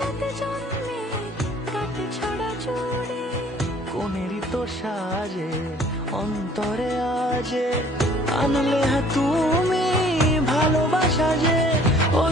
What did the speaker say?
সাথে জন্মে কাটে ছড়া ছড়ে কোনেরই তো সাজে অন্তরে আজে আনলে তুমি ভালোবাসা যে ও